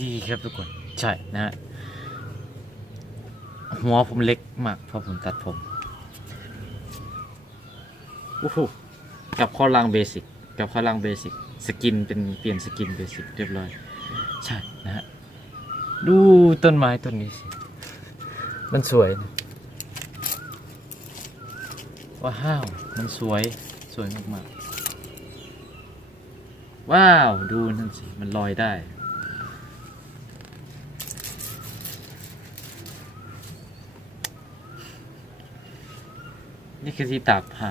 ดีครับทุกคน ใช่นะฮะหัวผมเล็กมากเพราะผมตัดผมโอ้โหกับข้อล่างเบสิกกับข้อล่างเบสิกสกินเป็นเปลี่ยนสกินเบสิกเรียบร้อย ใช่นะฮะดูต้นไม้ต้นนี้สิ มันสวยนะว้าว มันสวยสวยมากๆ ว้าว ดูนั่นสิ มันลอยได้ นี่คือที่ตากผ้า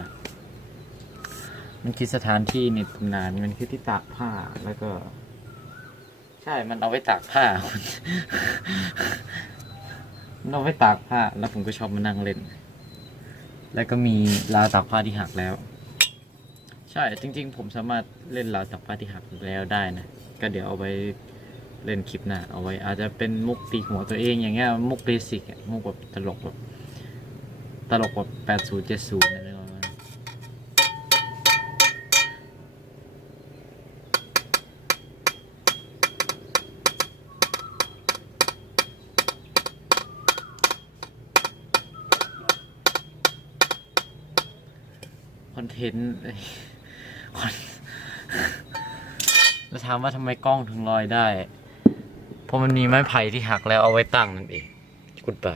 มันคือสถานที่ในตำนาน มันคือที่ตากผ้า แล้วก็ ใช่ มันเอาไว้ตากผ้า มันเอาไว้ตากผ้า แล้วผมก็ชอบมานั่งเล่น แล้วก็มีราวตากผ้าที่หักแล้ว ใช่ จริง ๆ ผมสามารถเล่นราวตากผ้าที่หักแล้วได้นะ ก็เดี๋ยวเอาไว้เล่นคลิปหน้าเอาไว้ อาจจะเป็นมุกตีหัวตัวเองอย่างเงี้ย มุกเบสิกมุกแบบตลกแบบ ตลกแบบแปดศูนย์เจ็ดศูนย์อะไรประมาณคอนเทนต์คอนแล้วถามว่าทำไมกล้องถึงลอยได้ เพราะมันมีไม้ไผ่ที่หักแล้วเอาไว้ตั้งนั่นเองกุดไป